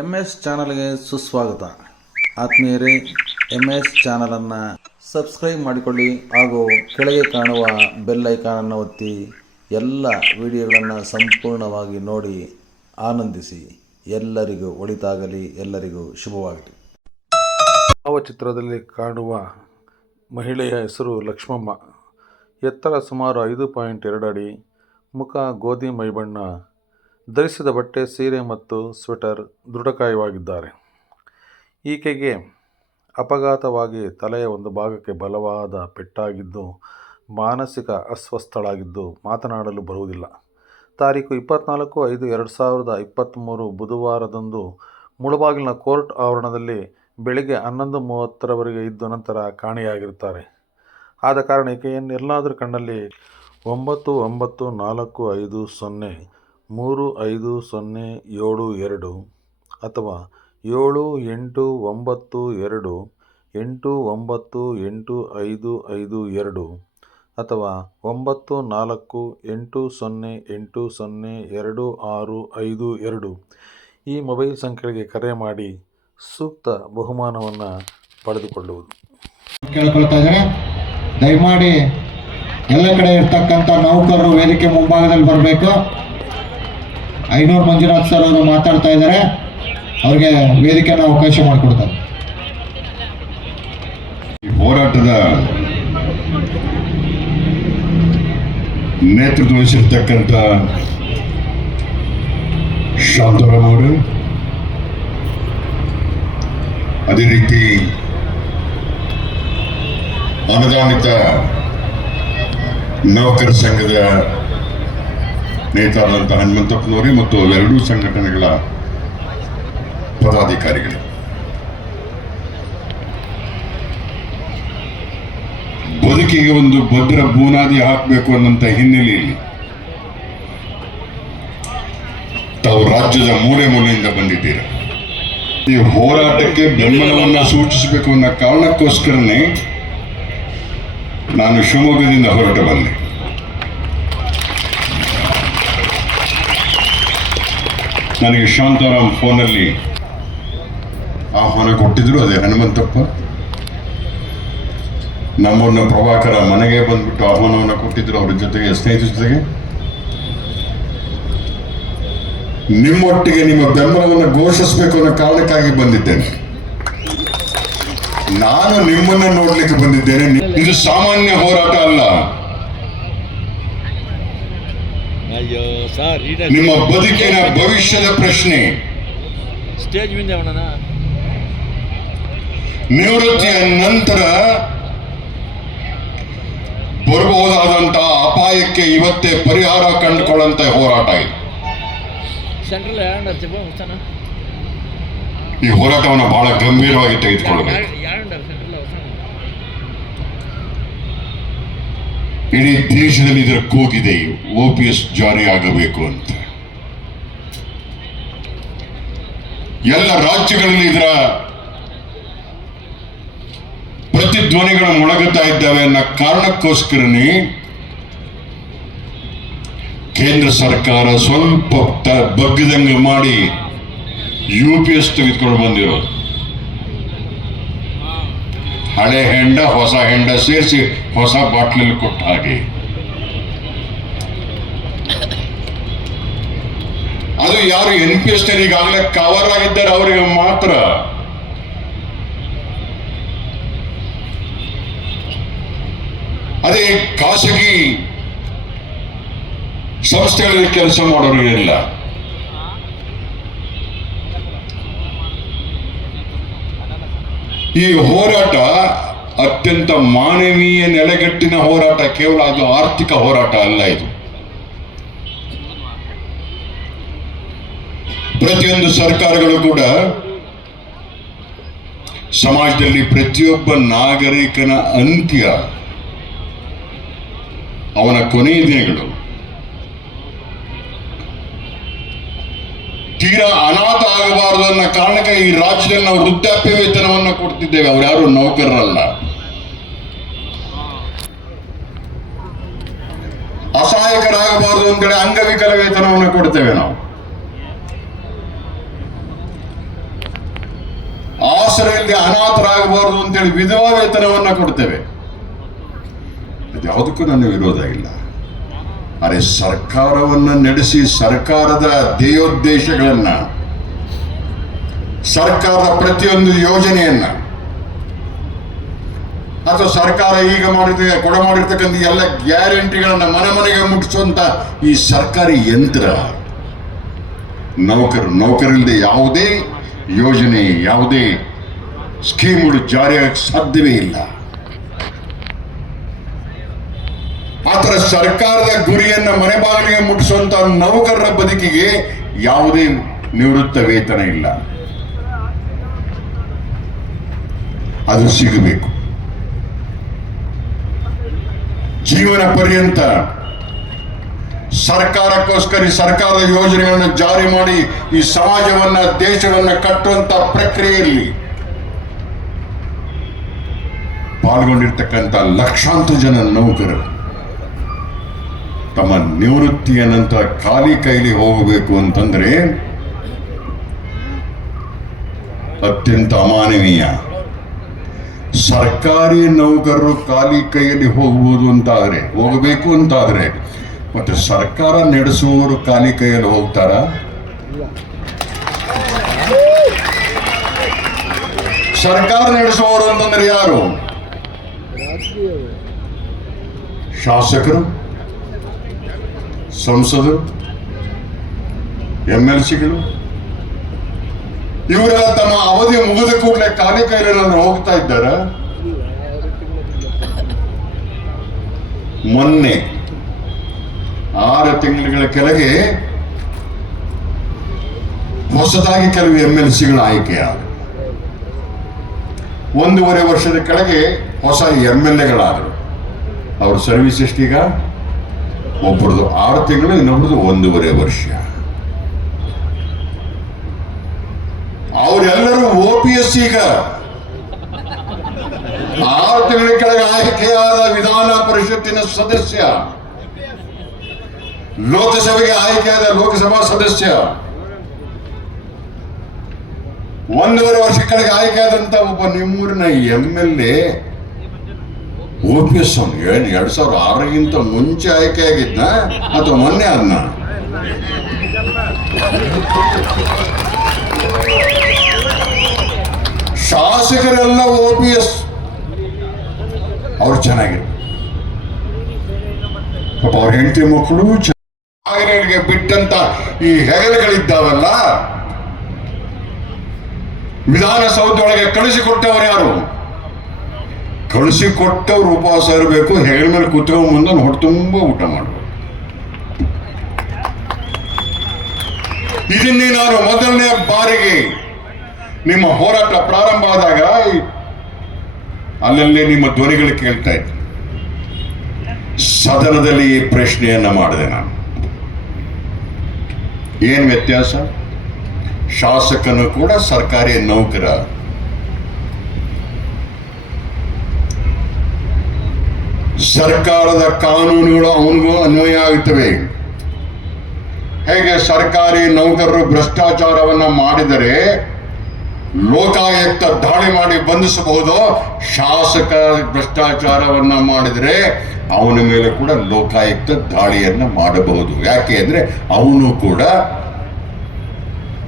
M S ಚಾನಲ್ಗೆ ಸುಸ್ವಾಗತ. ಆತ್ಮೀಯರೇ ಎಂ ಎಸ್ ಚಾನಲನ್ನು ಸಬ್ಸ್ಕ್ರೈಬ್ ಮಾಡಿಕೊಳ್ಳಿ ಹಾಗೂ ಕೆಳಗೆ ಕಾಣುವ ಬೆಲ್ ಐಕಾನನ್ನು ಒತ್ತಿ ಎಲ್ಲ ವಿಡಿಯೋಗಳನ್ನು ಸಂಪೂರ್ಣವಾಗಿ ನೋಡಿ ಆನಂದಿಸಿ. ಎಲ್ಲರಿಗೂ ಒಳಿತಾಗಲಿ, ಎಲ್ಲರಿಗೂ ಶುಭವಾಗಲಿ. ಭಾವಚಿತ್ರದಲ್ಲಿ ಕಾಣುವ ಮಹಿಳೆಯ ಹೆಸರು ಲಕ್ಷ್ಮಮ್ಮ. ಎತ್ತರ ಸುಮಾರು ಐದು ಪಾಯಿಂಟ್ ಎರಡು ಅಡಿ, ಮುಖ ಗೋಧಿ ಮೈಬಣ್ಣ ಧರಿಸಿದ ಬಟ್ಟೆ, ಸೀರೆ ಮತ್ತು ಸ್ವೆಟರ್ ದೃಢಕಾಯವಾಗಿದ್ದಾರೆ. ಈಕೆಗೆ ಅಪಘಾತವಾಗಿ ತಲೆಯ ಒಂದು ಭಾಗಕ್ಕೆ ಬಲವಾದ ಪೆಟ್ಟಾಗಿದ್ದು, ಮಾನಸಿಕ ಅಸ್ವಸ್ಥಳಾಗಿದ್ದು ಮಾತನಾಡಲು ಬರುವುದಿಲ್ಲ. ತಾರೀಕು ಇಪ್ಪತ್ನಾಲ್ಕು ಐದು ಎರಡು ಸಾವಿರದ ಇಪ್ಪತ್ತ್ಮೂರು ಬುಧವಾರದಂದು ಮುಳಬಾಗಿಲಿನ ಕೋರ್ಟ್ ಆವರಣದಲ್ಲಿ ಬೆಳಿಗ್ಗೆ ಹನ್ನೊಂದು ಮೂವತ್ತರವರೆಗೆ ಇದ್ದು ನಂತರ ಕಾಣೆಯಾಗಿರುತ್ತಾರೆ. ಆದ ಕಾರಣ ಈಕೆಯನ್ನು ಎಲ್ಲಾದರೂ ಕಣ್ಣಲ್ಲಿ ಒಂಬತ್ತು ಒಂಬತ್ತು ನಾಲ್ಕು ಐದು ಸೊನ್ನೆ ಮೂರು ಐದು ಸೊನ್ನೆ ಏಳು ಎರಡು ಅಥವಾ ಏಳು ಎಂಟು ಒಂಬತ್ತು ಎರಡು ಎಂಟು ಒಂಬತ್ತು ಎಂಟು ಐದು ಐದು ಎರಡು ಅಥವಾ ಒಂಬತ್ತು ನಾಲ್ಕು ಎಂಟು ಸೊನ್ನೆ ಎಂಟು ಸೊನ್ನೆ ಎರಡು ಆರು ಐದು ಎರಡು ಈ ಮೊಬೈಲ್ ಸಂಖ್ಯೆಗೆ ಕರೆ ಮಾಡಿ ಸೂಕ್ತ ಬಹುಮಾನವನ್ನು ಪಡೆದುಕೊಳ್ಳುವುದು. ಕೇಳ್ಕೊಳ್ತಾ ಇದ್ದಾರೆ. ದಯಮಾಡಿ ಎಲ್ಲ ಕಡೆ ಇರ್ತಕ್ಕಂಥ ನೌಕರರು ವೇದಿಕೆ ಮುಂಭಾಗದಲ್ಲಿ ಬರಬೇಕು. ಐನೂರು ಮಂಜುನಾಥ್ ಸರ್ ಅವರು ಮಾತಾಡ್ತಾ ಇದ್ದಾರೆ. ಅವ್ರಿಗೆ ವೇದಿಕೆನ ಅವಕಾಶ ಮಾಡಿಕೊಡ್ತಾರೆ. ಹೋರಾಟದ ನೇತೃತ್ವ ವಹಿಸಿರ್ತಕ್ಕಂಥ ಶಾಂತರಾಮ್ ಅವರು, ಅದೇ ರೀತಿ ಅನುದಾನಿತ ನೌಕರ ಸಂಘದ ನೇತಾರರಂತ ಹನುಮಂತಪ್ಪನವರೇ ಮತ್ತು ಎರಡೂ ಸಂಘಟನೆಗಳ ಪದಾಧಿಕಾರಿಗಳು. ಬದುಕಿಗೆ ಒಂದು ಭದ್ರ ಬೂನಾದಿ ಹಾಕಬೇಕು ಅನ್ನಂತ ಹಿನ್ನೆಲೆಯಲ್ಲಿ ತಾವು ರಾಜ್ಯದ ಮೂಲೆ ಮೂಲೆಯಿಂದ ಬಂದಿದ್ದೀರಾ. ಈ ಹೋರಾಟಕ್ಕೆ ಬೆಂಬಲವನ್ನ ಸೂಚಿಸಬೇಕು ಅನ್ನೋ ಕಾರಣಕ್ಕೋಸ್ಕರನೇ ನಾನು ಶಿವಮೊಗ್ಗದಿಂದ ಹೊರಟು ಬಂದೆ. ನನಗೆ ಶಾಂತಾರಾಮ್ ಫೋನಲ್ಲಿ ಆಹ್ವಾನ ಕೊಟ್ಟಿದ್ರು, ಅದೇ ಹನುಮಂತಪ್ಪ. ನಮ್ಮನ್ನ ಪ್ರಭಾಕರ ಮನೆಗೆ ಬಂದ್ಬಿಟ್ಟು ಆಹ್ವಾನವನ್ನು ಕೊಟ್ಟಿದ್ರು, ಅವ್ರ ಜೊತೆಗೆ, ಸ್ನೇಹಿತರ ಜೊತೆಗೆ. ನಿಮ್ಮೊಟ್ಟಿಗೆ ನಿಮ್ಮ ಬೆಂಬಲವನ್ನು ಘೋಷಿಸಬೇಕು ಅನ್ನೋ ಕಾರಣಕ್ಕಾಗಿ ಬಂದಿದ್ದೇನೆ. ನಾನು ನಿಮ್ಮನ್ನ ನೋಡ್ಲಿಕ್ಕೆ ಬಂದಿದ್ದೇನೆ. ಇದು ಸಾಮಾನ್ಯ ಹೋರಾಟ ಅಲ್ಲ. ಅಯ್ಯೋ ಸರ್ ನಿಮ್ಮ ಬದುಕಿನ ಭವಿಷ್ಯದ ಪ್ರಶ್ನೆ. ಸ್ಟೇಜ್ ಮುಂದೆ ಅವನನ ನಿವೃತ್ತಿಯ ನಂತರ ಬರಬಹುದಾದಂತಹ ಅಪಾಯಕ್ಕೆ ಇವತ್ತೇ ಪರಿಹಾರ ಕಂಡುಕೊಳ್ಳಂತ ಹೋರಾಟ ಇದೆ. ಈ ಹೋರಾಟವನ್ನು ಬಹಳ ಗಂಭೀರವಾಗಿ ತೆಗೆದುಕೊಳ್ಳಬೇಕು. ಇಡೀ ದೇಶದಲ್ಲಿ ಇದರ ಕೂಗಿದೆ ಒ ಪಿ ಎಸ್ ಜಾರಿಯಾಗಬೇಕು ಅಂತ. ಎಲ್ಲ ರಾಜ್ಯಗಳಲ್ಲಿ ಇದರ ಪ್ರತಿಧ್ವನಿಗಳು ಮೊಳಗುತ್ತಾ ಇದ್ದಾವೆ ಅನ್ನೋ ಕಾರಣಕ್ಕೋಸ್ಕರನೇ ಕೇಂದ್ರ ಸರ್ಕಾರ ಸ್ವಲ್ಪ ಬಗ್ಗದಂಗೆ ಮಾಡಿ ಯು ಪಿ ಎಸ್ ತೆಗೆದುಕೊಂಡು ಬಂದಿರೋದು. ಹಳೆ ಹೆಂಡ, ಹೊಸ ಹೆಂಡ ಸೇರಿಸಿ ಹೊಸ ಬಾಟ್ಲಲ್ಲಿ ಕೊಟ್ಟ ಹಾಗೆ. ಅದು ಯಾರು ಎನ್ ಪಿ ಎಸ್ ಈಗಾಗಲೇ ಕವರ್ ಆಗಿದ್ದಾರೆ ಅವರಿಗೆ ಮಾತ್ರ. ಅದೇ ಖಾಸಗಿ ಸಂಸ್ಥೆಗಳಲ್ಲಿ ಕೆಲಸ ಮಾಡೋರು ಇಲ್ಲ. ಈ ಹೋರಾಟ ಅತ್ಯಂತ ಮಾನವೀಯ ನೆಲೆಗಟ್ಟಿನ ಹೋರಾಟ, ಕೇವಲ ಅದು ಆರ್ಥಿಕ ಹೋರಾಟ ಅಲ್ಲ ಇದು. ಪ್ರತಿಯೊಂದು ಸರ್ಕಾರಗಳು ಕೂಡ ಸಮಾಜದಲ್ಲಿ ಪ್ರತಿಯೊಬ್ಬ ನಾಗರಿಕನ ಅಂತ್ಯ ಅವನ ಕೊನೆಯ ದಿನಗಳು. ತೀರಾ ಅನಾಥ ಆಗಬಾರದು ಅನ್ನೋ ಕಾರಣಕ್ಕೆ ಈ ರಾಜ್ಯದಲ್ಲಿ ನಾವು ವೃದ್ಧಾಪ್ಯ ವೇತನವನ್ನು ಕೊಡ್ತಿದ್ದೇವೆ. ಅವ್ರು ಯಾರು ನೌಕರರಲ್ಲ. ಅಸಹಾಯಕರಾಗಬಾರದು ಅಂತೇಳಿ ಅಂಗವಿಕಲ ವೇತನವನ್ನು ಕೊಡ್ತೇವೆ ನಾವು. ಆಸರೆಯಲ್ಲಿ ಅನಾಥರಾಗಬಾರದು ಅಂತೇಳಿ ವಿಧವಾ ವೇತನವನ್ನ ಕೊಡ್ತೇವೆ. ಯಾವುದಕ್ಕೂ ನನ್ನ ವಿರೋಧ ಇಲ್ಲ. ಅರೆ ಸರ್ಕಾರವನ್ನ ನಡೆಸಿ ಸರ್ಕಾರದ ಧ್ಯೇಯೋದ್ದೇಶಗಳನ್ನ ಸರ್ಕಾರದ ಪ್ರತಿಯೊಂದು ಯೋಜನೆಯನ್ನ, ಅಥವಾ ಸರ್ಕಾರ ಈಗ ಮಾಡಿದ ಕೊಡ ಮಾಡಿರ್ತಕ್ಕಂಥ ಎಲ್ಲ ಗ್ಯಾರಂಟಿಗಳನ್ನ ಮನೆ ಮನೆಗೆ ಮುಟ್ಟಿಸುವಂತ ಈ ಸರ್ಕಾರಿ ಯಂತ್ರ. ನೌಕರ ನೌಕರಿಲ್ಲದೆ ಯಾವುದೇ ಯೋಜನೆ, ಯಾವುದೇ ಸ್ಕೀಮ್ಗಳು ಜಾರಿಯಾಗಕ್ಕೆ ಸಾಧ್ಯವೇ ಇಲ್ಲ. ಆತರ ಸರ್ಕಾರದ ಗುರಿಯನ್ನ ಮನೆ ಬಾಗಿಲಿಗೆ ಮುಟ್ಟಿಸುವಂತ ನೌಕರರ ಬದುಕಿಗೆ ಯಾವುದೇ ನಿವೃತ್ತ ವೇತನ ಇಲ್ಲ. ಅದು ಸಿಗಬೇಕು. ಜೀವನ ಪರ್ಯಂತ ಸರ್ಕಾರಕ್ಕೋಸ್ಕರ ಸರ್ಕಾರದ ಯೋಜನೆಗಳನ್ನು ಜಾರಿ ಮಾಡಿ ಈ ಸಮಾಜವನ್ನ, ದೇಶವನ್ನ ಕಟ್ಟುವಂತ ಪ್ರಕ್ರಿಯೆಯಲ್ಲಿ ಪಾಲ್ಗೊಂಡಿರ್ತಕ್ಕಂಥ ಲಕ್ಷಾಂತರ ಜನ ನೌಕರರು. ತಮ್ಮ ನಿವೃತ್ತಿಯ ನಂತರ ಖಾಲಿ ಕೈಲಿ ಹೋಗಬೇಕು ಅಂತಂದ್ರೆ ಅತ್ಯಂತ ಅಮಾನವೀಯ. ಸರ್ಕಾರಿ ನೌಕರರು ಖಾಲಿ ಕೈಯಲ್ಲಿ ಹೋಗ್ಬೋದು ಅಂತಾದರೆ, ಹೋಗಬೇಕು ಅಂತಾದರೆ, ಮತ್ತೆ ಸರ್ಕಾರ ನಡೆಸುವವರು ಖಾಲಿ ಕೈಯಲ್ಲಿ ಹೋಗ್ತಾರ? ಸರ್ಕಾರ ನಡೆಸುವವರು ಅಂತಂದ್ರೆ ಯಾರು? ಶಾಸಕರು. ಸಂಸದರು ಎಂ ಎಲ್ ಸಿಗಳು ಇವರೆಲ್ಲ ತಮ್ಮ ಅವಧಿ ಮುಗಿದ ಕೂಡಲೇ ಕೈಲೇನಾದ್ರು ಹೋಗ್ತಾ ಇದ್ದಾರ. ಮೊನ್ನೆ ಆರು ತಿಂಗಳ ಕೆಳಗೆ ಹೊಸದಾಗಿ ಕೆಲವು ಎಂ ಎಲ್ ಸಿಗಳು ಆಯ್ಕೆಯಾದ ಒಂದೂವರೆ ವರ್ಷದ ಕೆಳಗೆ ಹೊಸ ಎಂ ಎಲ್ ಎಗಳಾದರು ಅವ್ರ ಸರ್ವಿಸ್ ಎಷ್ಟೀಗ ಒಬ್ಬರದು ಆರು ತಿಂಗಳು ಇನ್ನೊಬ್ರದ್ದು ಒಂದೂವರೆ ವರ್ಷ. ಅವರೆಲ್ಲರೂ ಓ ಪಿ ಎಸ್ ಈಗ. ಆರು ತಿಂಗಳ ಕೆಳಗೆ ಆಯ್ಕೆಯಾದ ವಿಧಾನ ಪರಿಷತ್ತಿನ ಸದಸ್ಯ, ಲೋಕಸಭೆಗೆ ಆಯ್ಕೆಯಾದ ಲೋಕಸಭಾ ಸದಸ್ಯ, ಒಂದೂವರೆ ವರ್ಷ ಕೆಳಗೆ ಆಯ್ಕೆಯಾದಂತ ಒಬ್ಬ ನಿಮ್ಮೂರಿನ M L A O P S ಏನ್ ಎರಡ್ ಸಾವಿರ ಆರಕ್ಕಿಂತ ಮುಂಚೆ ಆಯ್ಕೆ ಆಗಿದ್ನ ಅಥವಾ ಮೊನ್ನೆ ಅದನ್ನ ಶಾಸಕರೆಲ್ಲ ಒ ಪಿ ಎಸ್, ಅವ್ರು ಚೆನ್ನಾಗಿರ್ ಪಾಪ ಅವ್ರ ಹೆಂಡತಿ ಮಕ್ಕಳು ಚೆನ್ನಾಗಿ ಬಿಟ್ಟಂತ ಈ ಹೆಗಲುಗಳಿದ್ದಾವಲ್ಲ, ವಿಧಾನಸೌಧದೊಳಗೆ ಕಳಿಸಿಕೊಟ್ಟವರು ಯಾರು? ಕಳಿಸಿಕೊಟ್ಟವ್ರು ಉಪವಾಸ ಇರಬೇಕು, ಹೆಗಲ ಮೇಲೆ ಕೂತ್ಕೊಂಡು ಮುಂದೆ ಹೊಟ್ಟೆ ತುಂಬ ಊಟ ಮಾಡಬೇಕು. ಇದನ್ನೇ ನಾನು ಮೊದಲನೇ ಬಾರಿಗೆ ನಿಮ್ಮ ಹೋರಾಟ ಪ್ರಾರಂಭ ಆದಾಗ ಅಲ್ಲಲ್ಲೇ ನಿಮ್ಮ ಧ್ವನಿಗಳು ಕೇಳ್ತಾ ಇದ್ದೆ ಸದನದಲ್ಲಿ ಈ ಪ್ರಶ್ನೆಯನ್ನ ಮಾಡಿದೆ ನಾನು. ಏನು ವ್ಯತ್ಯಾಸ? ಶಾಸಕನು ಕೂಡ ಸರ್ಕಾರಿ ನೌಕರ. ಸರ್ಕಾರದ ಕಾನೂನುಗಳು ಅವನಿಗೂ ಅನ್ವಯ ಆಗುತ್ತವೆ ಹೇಗೆ ಸರ್ಕಾರಿ ನೌಕರರು ಭ್ರಷ್ಟಾಚಾರವನ್ನ ಮಾಡಿದರೆ ಲೋಕಾಯುಕ್ತ ದಾಳಿ ಮಾಡಿ ಬಂಧಿಸಬಹುದು, ಶಾಸಕ ಭ್ರಷ್ಟಾಚಾರವನ್ನ ಮಾಡಿದರೆ ಅವನ ಮೇಲೆ ಕೂಡ ಲೋಕಾಯುಕ್ತ ದಾಳಿಯನ್ನು ಮಾಡಬಹುದು. ಯಾಕೆ ಅಂದರೆ ಅವನು ಕೂಡ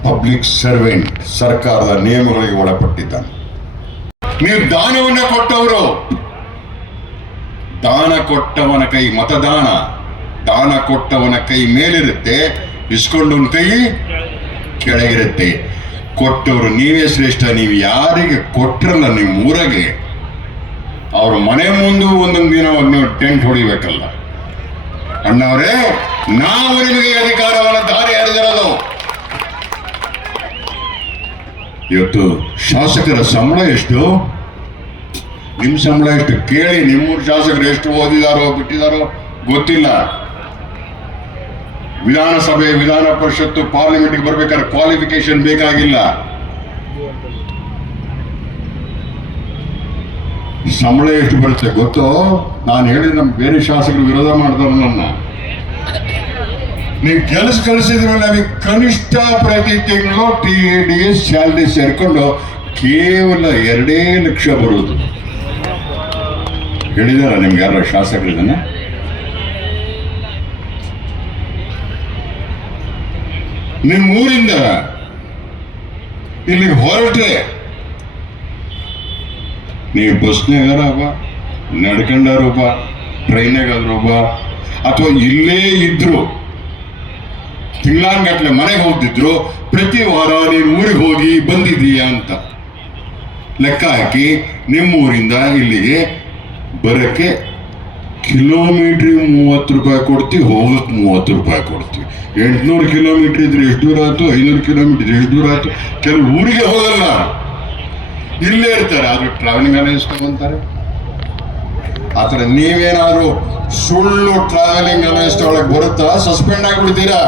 ಪಬ್ಲಿಕ್ ಸರ್ವೆಂಟ್, ಸರ್ಕಾರದ ನಿಯಮಗಳಿಗೆ ಒಳಪಟ್ಟಿದ್ದಾನೆ. ನೀವು ದಾನವನ್ನು ಕೊಟ್ಟವರು. ದಾನ ಕೊಟ್ಟವನ ಕೈ ಮತದಾನ. ದಾನ ಕೊಟ್ಟವನ ಕೈ ಮೇಲಿರುತ್ತೆ. ಇಸ್ಕೊಂಡು ಕೈ ಕೆಳಗಿರುತ್ತೆ. ಕೊಟ್ಟವರು ನೀವೇ ಶ್ರೇಷ್ಠ, ನೀವು ಯಾರಿಗೆ ಕೊಟ್ಟಿರಲ್ಲ ನಿಮ್ಮ ಊರಿಗೆ ಅವ್ರ ಮನೆ ಮುಂದೆ ಒಂದೊಂದು ದಿನ ನೀವು ಟೆಂಟ್ ಹೊಡಿಬೇಕಲ್ಲ. ಅಣ್ಣವರೇ, ನಾವು ನಿಮಗೆ ಅಧಿಕಾರವನ್ನು ದಾರಿ ಹರಿದಿರೋದು ಇವತ್ತು ಶಾಸಕರ ಸಂಬಳ ಎಷ್ಟು? ನಿಮ್ ಸಂಬಳ ಎಷ್ಟು ಕೇಳಿ ನಿಮ್ಮೂರು ಶಾಸಕರು ಎಷ್ಟು ಓದಿದಾರೋ, ಬಿಟ್ಟಿದಾರೋ ಗೊತ್ತಿಲ್ಲ. ವಿಧಾನಸಭೆ, ವಿಧಾನ ಪರಿಷತ್ತು ಪಾರ್ಲಿಮೆಂಟ್ಗೆ ಬರ್ಬೇಕಾದ್ರೆ ಕ್ವಾಲಿಫಿಕೇಶನ್ ಬೇಕಾಗಿಲ್ಲ. ಸಂಬಳ ಎಷ್ಟು ಬರುತ್ತೆ ಗೊತ್ತು? ನಾನು ಹೇಳಿ ನಮ್ಮ ಬೇರೆ ಶಾಸಕರು ವಿರೋಧ ಮಾಡ್ತಾರೆ ನನ್ನ. ನೀವು ಕೆಲಸ ಕಳಿಸಿದ ಮೇಲೆ ನಮಗೆ ಕನಿಷ್ಠ ಪ್ರತಿ ತಿಂಗಳು ಟಿ ಡಿ ಎಸ್ ಸ್ಯಾಲ್ರಿ ಸೇರ್ಕೊಂಡು ಕೇವಲ ಎರಡೇ ಲಕ್ಷ ಬರುವುದು ಹೇಳಿದಾರ ನಿಮ್ಗೆ ಯಾರ ನಿಮ್ಮ ಊರಿಂದ ಇಲ್ಲಿಗೆ ಹೊರಟ್ರೆ ನೀವು ಬಸ್ನಾಗಾರ ಬಾ ನಡ್ಕೊಂಡಾರ ಬಾ ಟ್ರೈನಾಗಾದ್ರು ಬಾ ಅಥವಾ ಇಲ್ಲೇ ಇದ್ರು ತಿಂಗಳಾನ್ಗಟ್ಲೆ ಮನೆಗೆ ಹೋಗ್ತಿದ್ರು, ಪ್ರತಿ ವಾರ ನೀನು ಊರಿಗೆ ಹೋಗಿ ಬಂದಿದ್ದೀಯಾ ಅಂತ ಲೆಕ್ಕ ಹಾಕಿ ನಿಮ್ಮ ಊರಿಂದ ಇಲ್ಲಿಗೆ ಬರೋಕ್ಕೆ ಕಿಲೋಮೀಟ್ರಿಗೆ ಮೂವತ್ತು ರೂಪಾಯಿ ಕೊಡ್ತೀವಿ, ಹೋಗಕ್ಕೆ ಮೂವತ್ತು ರೂಪಾಯಿ ಕೊಡ್ತೀವಿ. ಎಂಟುನೂರು ಕಿಲೋಮೀಟ್ರ್ ಇದ್ರೆ ಎಷ್ಟು ದೂರ ಆಯ್ತು? ಐನೂರು ಕಿಲೋಮೀಟ್ರ್ ಎಷ್ಟು ದೂರ ಆಯ್ತು? ಕೆಲವು ಊರಿಗೆ ಹೋಗಲ್ಲ. ಇಲ್ಲೇ ಇರ್ತಾರೆ, ಆದ್ರೆ ಟ್ರಾವೆಲಿಂಗ್ ಅಲೈನ್ಸ್ ತಗೊಂತಾರೆ. ಆ ಥರ ನೀವೇನಾದ್ರೂ ಸುಳ್ಳು ಟ್ರಾವೆಲಿಂಗ್ ಅಲೈನ್ಸ್ ಒಳಗೆ ಬರುತ್ತಾ? ಸಸ್ಪೆಂಡ್ ಆಗಿಬಿಡ್ತೀರಾ?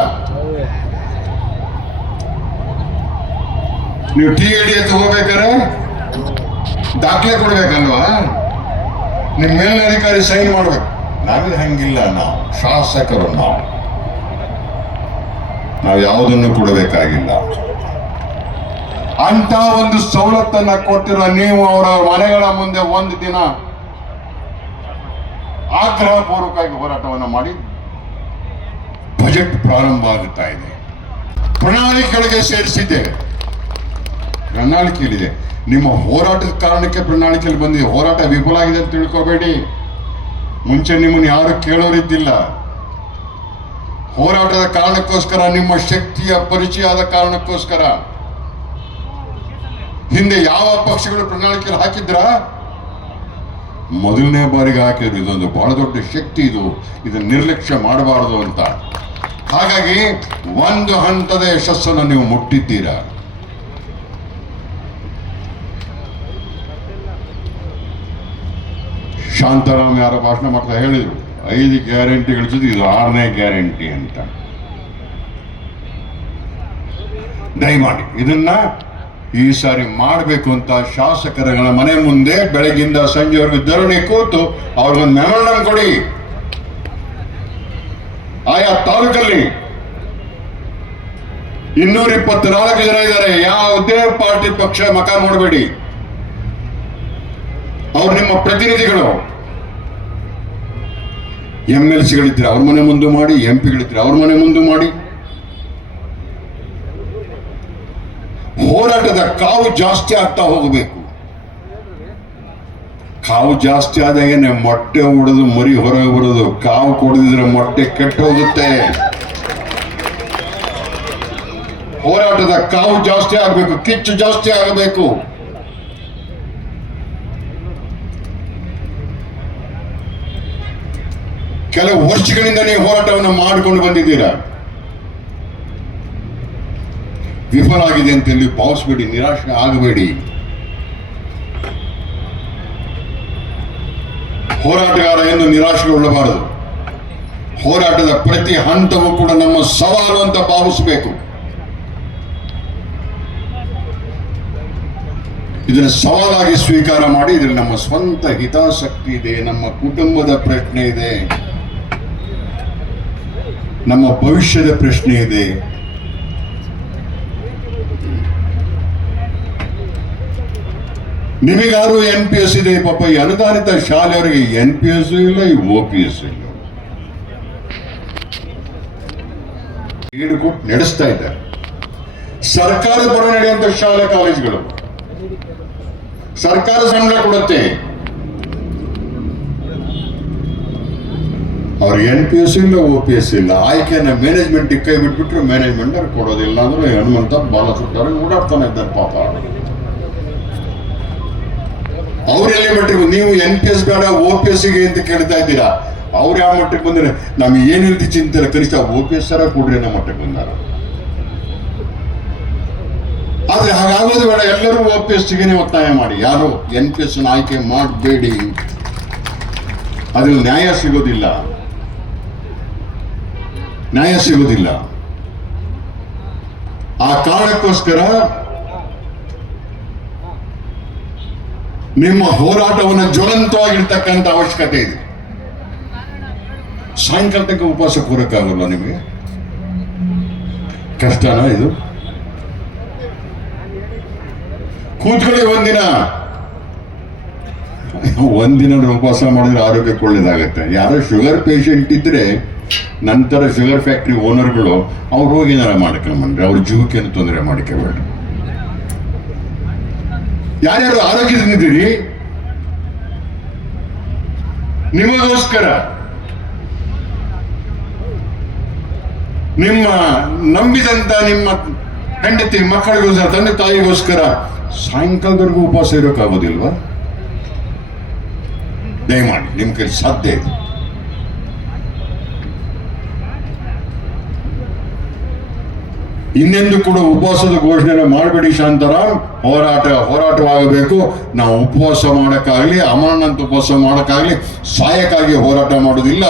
ನೀವು ಟಿ ಎ ಡಿ ಅಂತ ಹೋಗ್ಬೇಕಾರೆ ದಾಖಲೆ ಕೊಡ್ಬೇಕಲ್ವಾ? ನಿಮ್ಮ ಮೇಲಧಿಕಾರಿ ಸೈನ್ ಮಾಡ್ಬೇಕು. ನಾವಿದು ಹಂಗಿಲ್ಲ ನಾವು. ಶಾಸಕರು ನಾವು. ನಾವು ಯಾವುದನ್ನು ಕೊಡಬೇಕಾಗಿಲ್ಲ. ಅಂತ ಒಂದು ಸವಲತ್ತನ್ನ ಕೊಟ್ಟಿರೋ ನೀವು ಅವರ ಮನೆಗಳ ಮುಂದೆ ಒಂದು ದಿನ ಆಗ್ರಹ ಪೂರ್ವಕವಾಗಿ ಹೋರಾಟವನ್ನು ಮಾಡಿ. ಬಜೆಟ್ ಪ್ರಾರಂಭ ಆಗುತ್ತಾ ಇದೆ. ಪ್ರಣಾಳಿಕೆಗಳಿಗೆ ಸೇರಿಸಿದ್ದೇವೆ ಪ್ರಣಾಳಿಕೆಯಲ್ಲಿದೆ. ನಿಮ್ಮ ಹೋರಾಟದ ಕಾರಣಕ್ಕೆ ಪ್ರಣಾಳಿಕೆಯಲ್ಲಿ ಬಂದಿದೆ ಹೋರಾಟ ವಿಫಲ ಆಗಿದೆ ಅಂತ ತಿಳ್ಕೋಬೇಡಿ. ಮುಂಚೆ ನಿಮ್ಮನ್ನು ಯಾರು ಕೇಳೋರಿದ್ದಿಲ್ಲ. ಹೋರಾಟದ ಕಾರಣಕ್ಕೋಸ್ಕರ, ನಿಮ್ಮ ಶಕ್ತಿಯ ಪರಿಚಯ ಆದ ಕಾರಣಕ್ಕೋಸ್ಕರ. ಹಿಂದೆ ಯಾವ ಪಕ್ಷಗಳು ಪ್ರಣಾಳಿಕೆಯಲ್ಲಿ ಹಾಕಿದ್ರ? ಮೊದಲನೇ ಬಾರಿಗೆ ಹಾಕಿದ್ರು. ಇದೊಂದು ಬಹಳ ದೊಡ್ಡ ಶಕ್ತಿ ಇದು. ಇದನ್ನು ನಿರ್ಲಕ್ಷ್ಯ ಮಾಡಬಾರದು ಅಂತ. ಹಾಗಾಗಿ, ಒಂದು ಹಂತದ ಯಶಸ್ಸನ್ನು ನೀವು ಮುಟ್ಟಿದ್ದೀರಾ? ಶಾಂತಾರಾಮ್ ಯಾರ ಭಾಷಣ ಮಾಡ್ತಾ ಹೇಳಿದ್ರು. ಐದು ಗ್ಯಾರಂಟಿ ಗಳಿಸಿದ್ರು, ಇದು ಆರನೇ ಗ್ಯಾರಂಟಿ ಅಂತ. ದಯಮಾಡಿ, ಇದನ್ನ ಈ ಸಾರಿ ಮಾಡಬೇಕು ಅಂತ ಶಾಸಕರುಗಳ ಮನೆ ಮುಂದೆ ಬೆಳಗಿಂದ ಸಂಜೆವರೆಗೂ ಧರಣಿ ಕೂತು ಅವ್ರಿಗೊಂದು ಮೆಮೊರಂಡಮ್ ಕೊಡಿ. ಆಯಾ ತಾಲೂಕಲ್ಲಿ ಇನ್ನೂರ ಇಪ್ಪತ್ನಾಲ್ಕು ಜನ ಇದ್ದಾರೆ. ಯಾವುದೇ ಪಾರ್ಟಿ ಪಕ್ಷ ಮಕ ನೋಡಬೇಡಿ. ಅವ್ರು ನಿಮ್ಮ ಪ್ರತಿನಿಧಿಗಳು. ಎಂ ಎಲ್ ಸಿಗಳಿದ್ರೆ ಅವ್ರ ಮನೆ ಮುಂದೆ ಮಾಡಿ ಎಂ ಪಿಗಳಿದ್ರೆ ಅವ್ರ ಮನೆ ಮುಂದೆ ಮಾಡಿ. ಹೋರಾಟದ ಕಾವು ಜಾಸ್ತಿ ಆಗ್ತಾ ಹೋಗಬೇಕು. ಕಾವು ಜಾಸ್ತಿ ಆದಾಗೇನೆ ಮೊಟ್ಟೆ ಹೊಡೆದು ಮರಿ ಹೊರಗೆ ಬರೋದು, ಕಾವು ಕೊಡದಿದ್ರೆ ಮೊಟ್ಟೆ ಕೆಟ್ಟು ಹೋಗುತ್ತೆ. ಹೋರಾಟದ ಕಾವು ಜಾಸ್ತಿ ಆಗಬೇಕು, ಕಿಚ್ಚು ಜಾಸ್ತಿ ಆಗಬೇಕು. ಕೆಲವು ವರ್ಷಗಳಿಂದ ನೀವು ಹೋರಾಟವನ್ನು ಮಾಡಿಕೊಂಡು ಬಂದಿದ್ದೀರಾ? ವಿಫಲ ಆಗಿದೆ ಅಂತ ಹೇಳಿ ಭಾವಿಸ್ಬೇಡಿ, ನಿರಾಶೆ ಆಗಬೇಡಿ. ಹೋರಾಟಗಾರ ಎಂದು ನಿರಾಶೆಗೊಳ್ಳಬಾರದು. ಹೋರಾಟದ ಪ್ರತಿ ಹಂತವೂ ಕೂಡ ನಮ್ಮ ಸವಾಲು ಅಂತ ಭಾವಿಸಬೇಕು. ಇದನ್ನು ಸವಾಲಾಗಿ ಸ್ವೀಕಾರ ಮಾಡಿ, ಇದರಲ್ಲಿ ನಮ್ಮ ಸ್ವಂತ ಹಿತಾಸಕ್ತಿ ಇದೆ, ನಮ್ಮ ಕುಟುಂಬದ ಪ್ರಶ್ನೆ ಇದೆ. ನಮ್ಮ ಭವಿಷ್ಯದ ಪ್ರಶ್ನೆ ಇದೆ. ನಿಮಗಾರು ಎನ್ ಪಿ ಎಸ್ ಇದೆ, ಪಾಪ ಈ ಅನುದಾನಿತ ಶಾಲೆಯವರಿಗೆ ಎನ್ ಪಿ ಎಸ್ ಇಲ್ಲ, ಈ ಒ ಪಿ ಎಸ್ ಇಲ್ಲ. ಕೊಟ್ಟು ನಡೆಸ್ತಾ ಇದ್ದಾರೆ. ಸರ್ಕಾರ ಪರ ನಡೆಯುವಂತ ಶಾಲೆ ಕಾಲೇಜುಗಳು ಸರ್ಕಾರ ಸಂಬಳ ಕೊಡುತ್ತೆ. ಅವ್ರು ಎನ್ ಪಿ ಎಸ್ ಇಲ್ಲ ಓ ಪಿ ಎಸ್ ಇಲ್ಲ, ಆಯ್ಕೆನ ಮ್ಯಾನೇಜ್ಮೆಂಟ್ ಕೈ ಬಿಟ್ಬಿಟ್ರೆ ಮ್ಯಾನೇಜ್ಮೆಂಟ್ ಅವ್ರು ಕೊಡೋದಿಲ್ಲ ಅಂದ್ರೆ ಹನುಮಂತ ಬಾಲ ಸುಟ್ಟಾರೆ ಓಡಾಡ್ತಾನೆ ಇದ್ದಾರೆ ಪಾಪ. ಅವ್ರೆಲ್ಲಿ ಮಟ್ಟಿಗೆ ನೀವು ಎನ್ ಪಿ ಎಸ್ ಬೇಡ ಒ ಪಿ ಎಸ್ಗೆ ಅಂತ ಕೇಳ್ತಾ ಇದ್ದೀರಾ? ಅವ್ರು ಯಾವ ಮಟ್ಟಕ್ಕೆ ಬಂದ್ರೆ ನಮ್ಗೆ ಏನಿಲ್ತಿ ಚಿಂತೆ ಕನಿಷ್ಠ ಓ ಪಿ ಎಸ್ ಕೊಡ್ರಿ ಅನ್ನೋ ಮಟ್ಟಕ್ಕೆ ಬಂದಾರ. ಆದ್ರೆ ಹಾಗಾಗೋದು ಬೇಡ, ಎಲ್ಲರೂ ಒ ಪಿ ಎಸ್ಗೆ ಒತ್ತಾಯ ಮಾಡಿ. ಯಾರು? ಎನ್ ಪಿ ಎಸ್ ಆಯ್ಕೆ ಮಾಡಬೇಡಿ. ಅದ್ರಲ್ಲಿ ನ್ಯಾಯ ಸಿಗೋದಿಲ್ಲ. ನ್ಯಾಯ ಸಿಗುವುದಿಲ್ಲ. ಆ ಕಾರಣಕ್ಕೋಸ್ಕರ ನಿಮ್ಮ ಹೋರಾಟವನ್ನು ಜ್ವಲಂತವಾಗಿರ್ತಕ್ಕಂಥ ಅವಶ್ಯಕತೆ ಇದೆ. ಸಾಯಂಕಾಲ ಉಪವಾಸ ಕೂರಕ್ಕಾಗಲ್ಲ ನಿಮಗೆ? ಕಷ್ಟನಾ ಇದು? ಕೂತ್ಕೊಳ್ಳಿ ಒಂದಿನ. ಒಂದಿನ ಉಪವಾಸ ಮಾಡಿದ್ರೆ ಆರೋಗ್ಯಕ್ಕೆ ಒಳ್ಳೇದಾಗತ್ತೆ. ಯಾರೋ ಶುಗರ್ ಪೇಷಂಟ್ ಇದ್ರೆ ನಂತರ ಶುಗರ್ ಫ್ಯಾಕ್ಟ್ರಿ ಓನರ್ಗಳು ಅವ್ರು ಹೋಗಿ ಏನಾರ ಮಾಡ್ಕೊಂಬಂದ್ರೆ ಅವ್ರ ಜೀವಕ್ಕೇನು ತೊಂದರೆ ಮಾಡ್ಕೋಬೇಡ ಯಾರ್ಯಾರು ಆರೋಗ್ಯದಿಂದಿದ್ದೀರಿ ನಿಮಗೋಸ್ಕರ ನಿಮ್ಮ ನಂಬಿದಂತ ನಿಮ್ಮ ಹೆಂಡತಿ ಮಕ್ಕಳಿಗೋಸ್ಕರ, ತಂದೆ ತಾಯಿಗೋಸ್ಕರ ಸಾಯಂಕಾಲದವರೆಗೂ ಉಪವಾಸ ಇರೋಕ್ಕಾಗೋದಿಲ್ವಾ? ದಯಮಾಡಿ, ನಿಮ್ಮ ಕೈ ಸಾಧ್ಯ ಇದೆ. ಇನ್ನೆಂದು ಕೂಡ ಉಪವಾಸದ ಘೋಷಣೆ ಮಾಡಬೇಡಿ ಶಾಂತರಾಮ್. ಹೋರಾಟ, ಹೋರಾಟವಾಗಬೇಕು. ನಾವು ಉಪವಾಸ ಮಾಡೋಕ್ಕಾಗಲಿ ಅಮರನಂತ ಉಪವಾಸ ಮಾಡೋಕ್ಕಾಗಲಿ ಸಾಯಕ್ಕಾಗಿ ಹೋರಾಟ ಮಾಡೋದಿಲ್ಲ.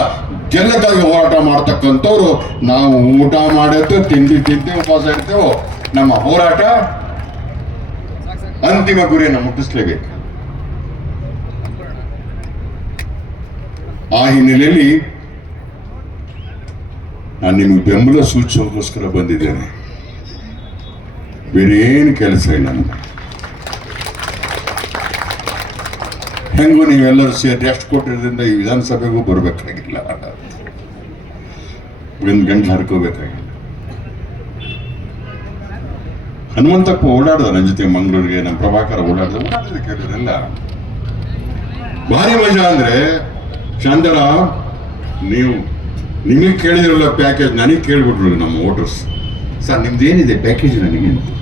ಗೆಲ್ಲಕ್ಕಾಗಿ ಹೋರಾಟ ಮಾಡ್ತಕ್ಕಂಥವ್ರು ನಾವು ಊಟ ಮಾಡಿದ್ದು, ತಿಂಡಿ ತಿಂದು ಉಪವಾಸ ಇರ್ತೇವೋ ನಮ್ಮ ಹೋರಾಟ ಅಂತಿಮ ಗುರಿಯನ್ನು ಮುಟ್ಟಿಸ್ಲೇಬೇಕು. ಆ ಹಿನ್ನೆಲೆಯಲ್ಲಿ ನಾನು ನಿಮಗೆ ಬೆಂಬಲ ಸೂಚಿಸೋದಕ್ಕೋಸ್ಕರ ಬಂದಿದ್ದೇನೆ. ಬೇರೆ ಏನು ಕೆಲಸ ಇಲ್ಲ ನನಗೆ ಹೆಂಗೂ ನೀವೆಲ್ಲರೂ ಸೇರಿ ಎಷ್ಟು ಕೊಟ್ಟಿರೋದ್ರಿಂದ ಈ ವಿಧಾನಸಭೆಗೂ ಬರಬೇಕಾಗಿಲ್ಲ. ಒಂದು ಗಂಟೆ ಹರ್ಕೋಬೇಕಾಗಿಲ್ಲ. ಹನುಮಂತಪ್ಪ ಓಡಾಡ್ದ ನನ್ನ ಜೊತೆ ಮಂಗಳೂರಿಗೆ, ನಮ್ಮ ಪ್ರಭಾಕರ ಓಡಾಡ್ದ ಓಡಾಡಿದ್ರೆ ಕೇಳಿದ್ರೆಲ್ಲ. ಭಾರಿ ಮಜಾ ಅಂದ್ರೆ, ಚಂದರ, ನೀವು ನಿಮಗೆ ಕೇಳಿದಿರಲ್ಲ ಪ್ಯಾಕೇಜ್ ನನಗೆ ಕೇಳಿಬಿಟ್ರು ನಮ್ಮ ವೋಟರ್ಸ್ ಸರ್ ನಿಮ್ದು ಏನಿದೆ ಪ್ಯಾಕೇಜ್ ನನಗೆ ಅಂತ.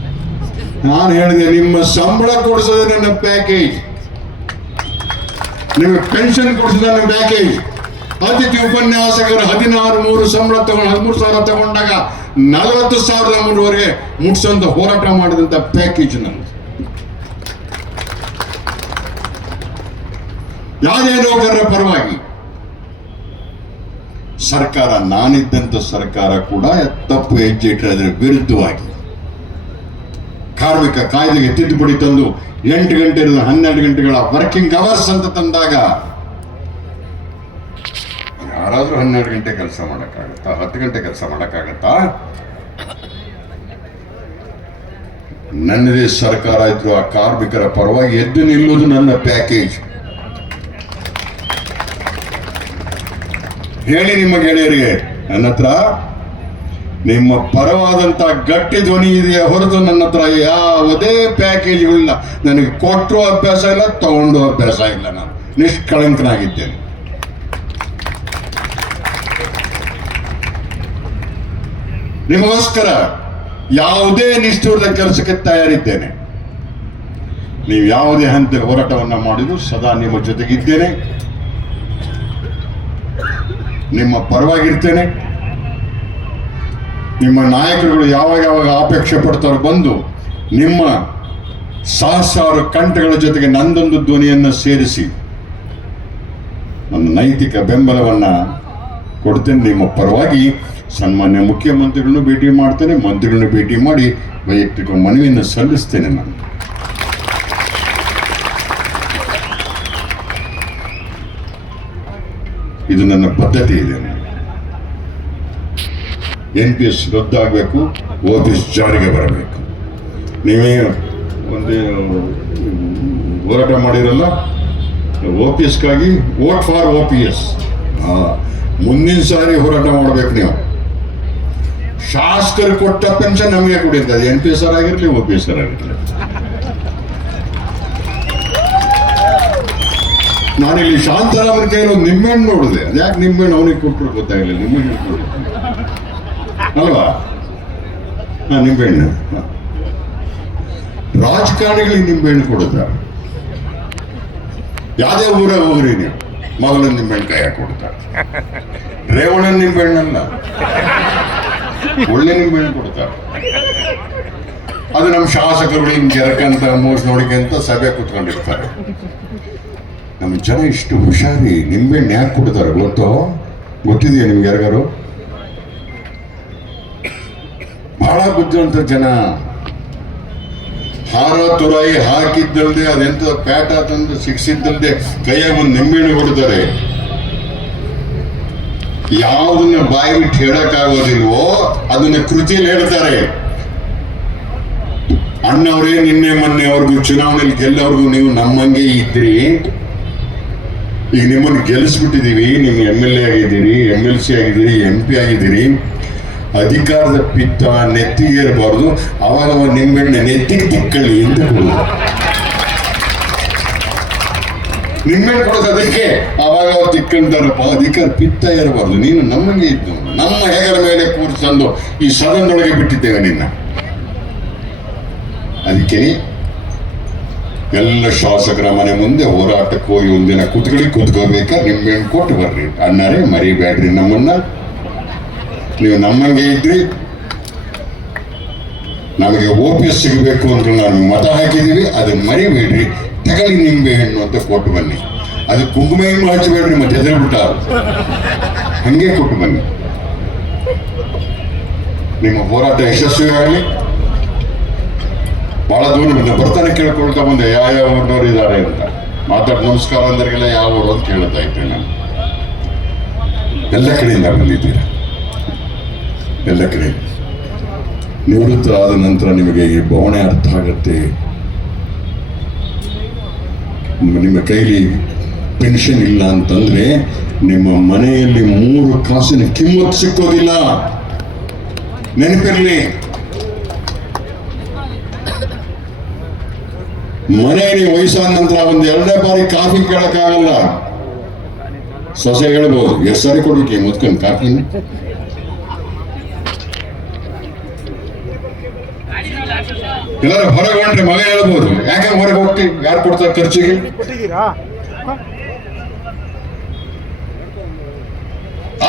ನಾನು ಹೇಳಿದೆ, ನಿಮ್ಮ ಸಂಬಳ ಕೊಡಿಸೋದು ನನ್ನ ಪ್ಯಾಕೇಜ್ ನಿಮಗೆ ಪೆನ್ಷನ್ ಕೊಡಿಸೋದು ನನ್ನ ಪ್ಯಾಕೇಜ್ ಅತಿಥಿ ಉಪನ್ಯಾಸಕರು ಹದಿನಾರು, ಮೂರು ಸಂಬಳ ತಗೊಂಡು, ಹದಿಮೂರು ಸಾವಿರ ತಗೊಂಡಾಗ ನಲವತ್ತು ಸಾವಿರದ ಮೂರುವರೆಗೆ ಮುಟ್ಸೋಂತ ಹೋರಾಟ ಮಾಡಿದಂತ ಪ್ಯಾಕೇಜ್ ನಮ್ದು. ಯಾವುದೇ ನೌಕರರ ಪರವಾಗಿ, ಸರ್ಕಾರ ನಾನಿದ್ದಂಥ ಸರ್ಕಾರ ಕೂಡ ತಪ್ಪು ಹೆಜ್ಜೆ ಇಟ್ಟರೆ ಅದರ ವಿರುದ್ಧವಾಗಿ. ಕಾರ್ಮಿಕ ಕಾಯ್ದೆಗೆ ತಿದ್ದುಪಡಿ ತಂದು ಎಂಟು ಗಂಟೆ ಇರೋದು ಹನ್ನೆರಡು ಗಂಟೆಗಳ ವರ್ಕಿಂಗ್ ಅವರ್ಸ್ ಅಂತ ತಂದಾಗ ಯಾರಾದ್ರೂ ಹನ್ನೆರಡು ಗಂಟೆ ಕೆಲಸ ಮಾಡೋಕ್ಕಾಗತ್ತಾ, ಹತ್ತು ಗಂಟೆ ಕೆಲಸ ಮಾಡೋಕ್ಕಾಗತ್ತಾ? ನನ್ನದೇ ಸರ್ಕಾರ ಇದ್ರು ಆ ಕಾರ್ಮಿಕರ ಪರವಾಗಿ ಎದ್ದು ನಿಲ್ಲುವುದು ನನ್ನ ಪ್ಯಾಕೇಜ್ ಹೇಳಿ ನಿಮ್ಮ ಗೆಳೆಯರಿಗೆ, ನನ್ನ ಹತ್ರ ನಿಮ್ಮ ಪರವಾದಂತ ಗಟ್ಟಿ ಧ್ವನಿ ಇದೆಯಾ ಹೊರತು ನನ್ನ ಹತ್ರ ಯಾವುದೇ ಪ್ಯಾಕೇಜ್ಗಳಿಲ್ಲ ನನಗೆ ಕೊಟ್ಟರು ಅಭ್ಯಾಸ ಇಲ್ಲ, ತಗೊಂಡು ಅಭ್ಯಾಸ ಇಲ್ಲ ನಾನು. ನಿಷ್ಕಳಂಕನಾಗಿದ್ದೇನೆ. ನಿಮಗೋಸ್ಕರ ಯಾವುದೇ ನಿಷ್ಠೂರದ ಕೆಲಸಕ್ಕೆ ತಯಾರಿದ್ದೇನೆ. ನೀವು ಯಾವುದೇ ಹಂತ ಹೋರಾಟವನ್ನ ಮಾಡಿದ್ರು ಸದಾ ನಿಮ್ಮ ಜೊತೆಗಿದ್ದೇನೆ. ನಿಮ್ಮ ಪರವಾಗಿರ್ತೇನೆ. ನಿಮ್ಮ ನಾಯಕರುಗಳು ಯಾವಾಗ ಯಾವಾಗ ಅಪೇಕ್ಷೆ ಪಡ್ತಾರೋ ಬಂದು ನಿಮ್ಮ ಸಹಸ್ರಾರು ಕಂಠಗಳ ಜೊತೆಗೆ ನಂದೊಂದು ಧ್ವನಿಯನ್ನು ಸೇರಿಸಿ ನನ್ನ ನೈತಿಕ ಬೆಂಬಲವನ್ನ ಕೊಡ್ತೇನೆ. ನಿಮ್ಮ ಪರವಾಗಿ ಸನ್ಮಾನ್ಯ ಮುಖ್ಯಮಂತ್ರಿಗಳನ್ನು ಭೇಟಿ ಮಾಡ್ತೇನೆ. ಮಂತ್ರಿಗಳನ್ನು ಭೇಟಿ ಮಾಡಿ ವೈಯಕ್ತಿಕ ಮನವಿಯನ್ನು ಸಲ್ಲಿಸ್ತೇನೆ ನಾನು. ಇದು ನನ್ನ ಪದ್ಧತಿ ಇದೆ. ಎನ್ ಪಿ ಎಸ್ ರದ್ದಾಗಬೇಕು, ಓ ಪಿ ಎಸ್ ಜಾರಿಗೆ ಬರಬೇಕು. ನೀವೇ ಒಂದು ಹೋರಾಟ ಮಾಡಿರಲ್ಲ O P ಎಸ್ಗಾಗಿ vote for O P S. ಮುಂದಿನ ಸಾರಿ ಹೋರಾಟ ಮಾಡಬೇಕು ನೀವು. ಶಾಸಕರು ಕೊಟ್ಟ ಪೆನ್ಷನ್ ನಮಗೆ ಕೊಡಿರ್ತದೆ ಎನ್ ಪಿ ಎಸ್ ಆರ್ ಆಗಿರಲಿ, ಓ ಪಿ ಎಸ್ ಆರ್ ಆಗಿರಲಿ. ನಾನಿಲ್ಲಿ ಶಾಂತರಾಮನ ಕೈಯಲ್ಲಿ ಒಂದು ನಿಂಬೆಹಣ್ಣು ನೋಡಿದೆ. ಅದ್ಯಾಕೆ ನಿಂಬೆಹಣ್ಣು ಅವನಿಗೆ ಕೊಟ್ಟರು ಗೊತ್ತಾಗಲಿಲ್ಲ ನಿಮಗೆ ಅಲ್ವಾ ಹಾ ನಿಂಬೆಹಣ್ಣು. ರಾಜಕಾರಣಿಗಳಿಗೆ ನಿಂಬೆಹಣ್ಣು ಕೊಡುತ್ತಾರೆ ಯಾವುದೇ ಊರಾಗ ಹೋಗ್ರಿ ನೀವು. ಮಗನ ನಿಂಬೆಹಣ್ಣು ಕೈ ಕೊಡ್ತಾರೆ ರೇವಣ ನಿಂಬೆಹಣ್ಣಲ್ಲ ಒಳ್ಳೆ ನಿಂಬೆಹಣ್ಣು ಕೊಡ್ತಾರೆ ಅದು ನಮ್ಮ ಶಾಸಕರು ಹಿಂಗೆ ಜರಕಂತ ಮೂಸ್ ಅಂತ ಸಭೆ ಕೂತ್ಕೊಂಡಿರ್ತಾರೆ. ನಮ್ಮ ಜನ ಇಷ್ಟು ಹುಷಾರಿ ನಿಂಬೆಹಣ್ಣು ಯಾಕೆ ಕೊಡ್ತಾರೆ ಗೊತ್ತೋ? ಗೊತ್ತಿದೆಯಾ ನಿಮ್ಗೆ ಯಾರಿಗಾರು? ಬಹಳ ಬುದ್ಧಿವಂತ ಜನ. ಹಾರ ತುರಾಯಿ ಹಾಕಿದ್ದಲ್ದೆ ಅದೆಂತ ಪ್ಯಾಟ ತಂದು ಸಿಕ್ಸಿದ್ದಲ್ದೆ ಕೈಯಾಗ ಒಂದು ನಿಂಬೆಣ್ಣೆ ಹೊಡ್ತಾರೆ. ಯಾವುದನ್ನ ಬಾಯಿ ಬಿಟ್ಟು ಹೇಳಕ್ಕಾಗೋದಿಲ್ವೋ ಅದನ್ನ ಕೃತಿಯಲ್ಲಿ ಹೇಳ್ತಾರೆ. ಅಣ್ಣವರೇ, ನಿನ್ನೆ ಮೊನ್ನೆ ಅವ್ರಿಗೂ ಚುನಾವಣೆಯಲ್ಲಿ ಗೆಲ್ಲವ್ರಿಗೂ ನೀವು ನಮ್ಮಂಗೆ ಇದ್ರಿ. ಈಗ ನಿಮ್ಮನ್ನು ಗೆಲ್ಲಿಸ್ಬಿಟ್ಟಿದ್ದೀವಿ ನೀವು ಎಂ ಎಲ್ ಎ ಆಗಿದ್ದೀರಿ, ಎಂ ಎಲ್ ಸಿ ಆಗಿದ್ದೀರಿ, ಎಂ ಪಿ ಆಗಿದ್ದೀರಿ. ಅಧಿಕಾರದ ಪಿತ್ತ ನೆತ್ತಿಗೆ ಇರಬಾರ್ದು ಅವಾಗ ಅವ ನಿಮ್ಮೆಣ್ಣೆ ನೆತ್ತಿಗೆ ತಿಕ್ಕಳ್ಳಿ ಅಂತ ಕೊಡೋದು ನಿಮ್ಮೆಣ್ಣೆ ಕೊಡೋದು ಅದಕ್ಕೆ? ಅವಾಗ ಅವ್ರು ತಿಕ್ಕಂತಾರಪ್ಪ ಅಧಿಕಾರ ಪಿತ್ತ ಇರಬಾರ್ದು ನೀನು ನಮಗೆ ಇದ್ದು, ನಮ್ಮ ಹೆಗಲ ಮೇಲೆ ಕೂರಿಸಂದು ಈ ಸದನದೊಳಗೆ ಬಿಟ್ಟಿದ್ದೇವೆ ನಿನ್ನ. ಅದಕ್ಕೆ ಎಲ್ಲ ಶಾಸಕರ ಮನೆ ಮುಂದೆ ಹೋರಾಟಕ್ಕೆ ಹೋಗಿ ಒಂದಿನ ಕೂತ್ಕೊಳ್ಳಿ, ಕೂತ್ಕೋಬೇಕಾ? ನಿಂಬೆಹಣ್ಣು ಕೊಟ್ಟು ಬರ್ರಿ. ಅಣ್ಣರೇ, ಮರಿಬೇಡ್ರಿ ನಮ್ಮನ್ನ. ನೀವು ನಮ್ಮಂಗೆ ಇದ್ರಿ, ನಮಗೆ ಓ ಪಿ ಎಸ್ ಸಿಗಬೇಕು ಅಂತ ನಾನು ಮತ ಹಾಕಿದೀವಿ ಅದು ಮರಿಬೇಡ್ರಿ, ತಗಲಿ ನಿಂಬೆ ಹಣ್ಣು ಅಂತ ಕೊಟ್ಟು ಬನ್ನಿ. ಅದು ಕುಂಕುಮ ಹೆಣ್ಣು ಹಚ್ಚಬೇಡ್ರಿ, ಮತ್ತೆ ಹೆದರಿ ಬಿಟ್ಟ ಹಂಗೆ ಕೊಟ್ಟು ಬನ್ನಿ. ನಿಮ್ಮ ಹೋರಾಟ ಯಶಸ್ವಿ ಆಗಲಿ. ಬಹಳ ದೂರದಿಂದ ಬರ್ತಾನೆ ಕೇಳ್ಕೊಳ್ತಾ ಬಂದೆ, ಯಾವ ಯಾವ ಇದ್ದಾರೆ ಅಂತ. ಮಾತಾಡ್, ನಮಸ್ಕಾರ ಅಂದರಿಗೆಲ್ಲ ಯಾವ ಊರು ಅಂತ ಕೇಳ್ತಾ ಇದ್ದೆ ನಾನು. ಎಲ್ಲ ಕಡೆಯಿಂದ ಬಂದಿದ್ದೀರಾ? ಎಲ್ಲ ಕಡೆ ನಿವೃತ್ತರಾದ ನಂತರ ನಿಮಗೆ ಈ ಭಾವನೆ ಅರ್ಥ ಆಗತ್ತೆ? ನಿಮ್ಮ ಕೈಲಿ ಪೆನ್ಷನ್ ಇಲ್ಲ ಅಂತಂದ್ರೆ ನಿಮ್ಮ ಮನೆಯಲ್ಲಿ ಮೂರು ಕಾಸಿನ ಕಿಮ್ಮತ್ ಸಿಕ್ಕೋದಿಲ್ಲ. ನೆನಪಿರ್ಲಿ. ಮನೆಯಲ್ಲಿ ವಯಸ್ಸಾದ ನಂತರ ಒಂದು ಎರಡನೇ ಬಾರಿ ಕಾಫಿ ಕೇಳಕ್ಕಾಗಲ್ಲ. ಸೊಸೆ ಹೇಳ್ಬೋದು ಎಷ್ಟು ಸಾರಿ ಕೊಡ್ಲಿಕ್ಕೆ ಮುತ್ಕೊಂಡು ಕಾಫಿನ. ಎಲ್ಲರೂ ಹೊರಗೆ ಹೊಂಟ್ರೆ ಮಗ ಹೇಳ್ಬೋದು. ಯಾಕೆ ಹೊರಗೆ ಹೋಗ್ತಿ? ಯಾರು ಕೊಡ್ತಾರೆ ಖರ್ಚಿಗೆ?